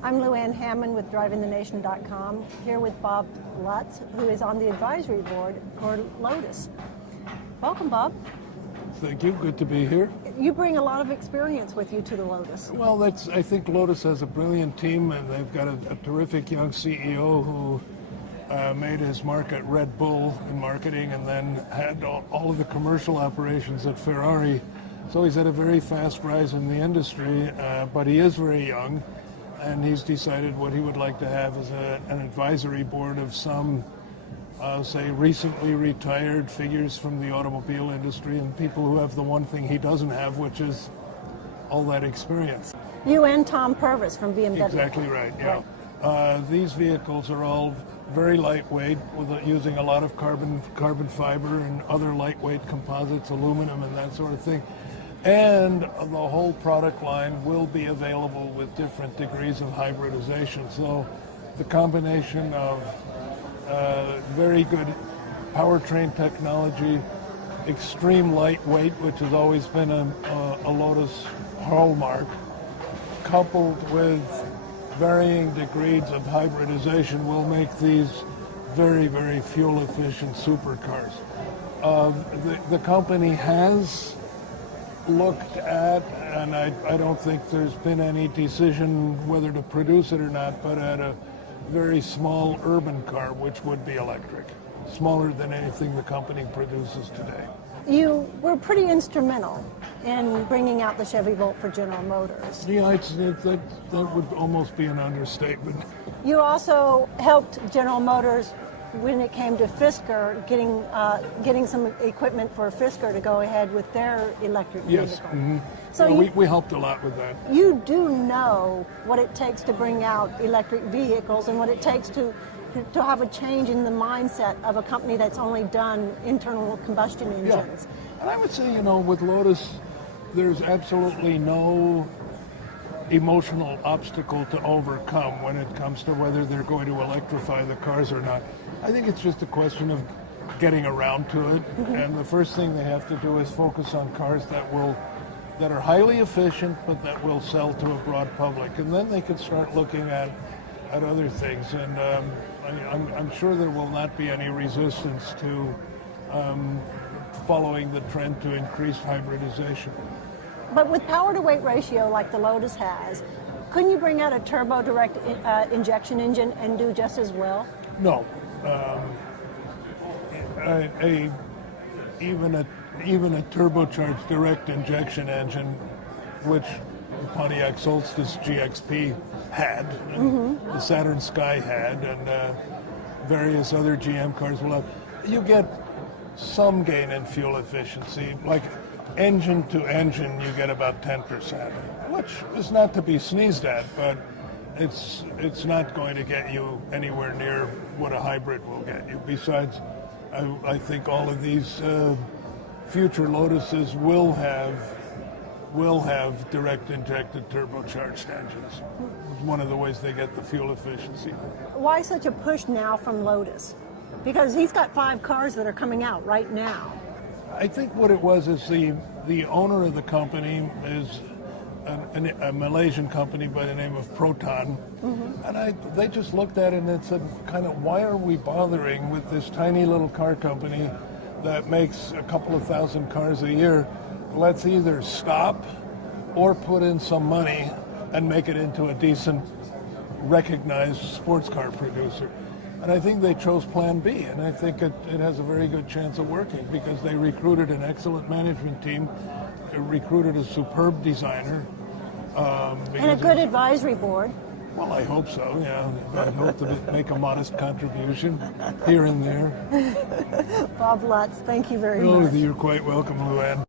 I'm Ann Hammond with DrivingTheNation.com, here with Bob Lutz, who is on the advisory board for Lotus. Welcome, Bob. Thank you. Good to be here. You bring a lot of experience with you to the Lotus. Well, I think Lotus has a brilliant team, and they've got a terrific young CEO who made his mark at Red Bull in marketing and then had all of the commercial operations at Ferrari. So he's had a very fast rise in the industry, but he is very young, and he's decided what he would like to have is an advisory board of some, say, recently retired figures from the automobile industry and people who have the one thing he doesn't have, which is all that experience. You and Tom Purvis from BMW. Exactly right, yeah. These vehicles are all very lightweight, using a lot of carbon fiber and other lightweight composites, aluminum and that sort of thing. And the whole product line will be available with different degrees of hybridization. So the combination of very good powertrain technology, extreme lightweight, which has always been a Lotus hallmark, coupled with varying degrees of hybridization will make these very, very fuel-efficient supercars. The company has looked at, and I don't think there's been any decision whether to produce it or not, but at a very small urban car, which would be electric, smaller than anything the company produces today. You were pretty instrumental in bringing out the Chevy Volt for General Motors. Yeah, that would almost be an understatement. You also helped General Motors when it came to Fisker, getting some equipment for Fisker to go ahead with their electric vehicle. Yes, mm-hmm. So yeah, we helped a lot with that. You do know what it takes to bring out electric vehicles and what it takes to have a change in the mindset of a company that's only done internal combustion engines. Yeah. And I would say, with Lotus, there's absolutely no emotional obstacle to overcome when it comes to whether they're going to electrify the cars or not. I think it's just a question of getting around to it. Mm-hmm. And the first thing they have to do is focus on cars that are highly efficient, but that will sell to a broad public. And then they can start looking at other things. And I'm sure there will not be any resistance to following the trend to increase hybridization. But with power to weight ratio like the Lotus has, couldn't you bring out a turbo direct injection engine and do just as well? No. Even a turbocharged direct injection engine, which the Pontiac Solstice GXP had, and the Saturn Sky had, and various other GM cars will have, you get some gain in fuel efficiency. Like engine to engine, you get about 10%, which is not to be sneezed at, but it's not going to get you anywhere near what a hybrid will get you. Besides, I think all of these future Lotuses will have direct injected turbocharged engines. It's one of the ways they get the fuel efficiency. Why such a push now from Lotus? Because he's got 5 cars that are coming out right now. I think what it was is the owner of the company is a Malaysian company by the name of Proton, and they just looked at it and said, kind of, why are we bothering with this tiny little car company that makes a couple of thousand cars a year? Let's either stop or put in some money and make it into a decent, recognized sports car producer. And I think they chose Plan B, and I think it has a very good chance of working because they recruited an excellent management team, recruited a superb designer. And a good advisory board. Well, I hope so, yeah. I hope to make a modest contribution here and there. Bob Lutz, thank you very much. You're quite welcome, Luann.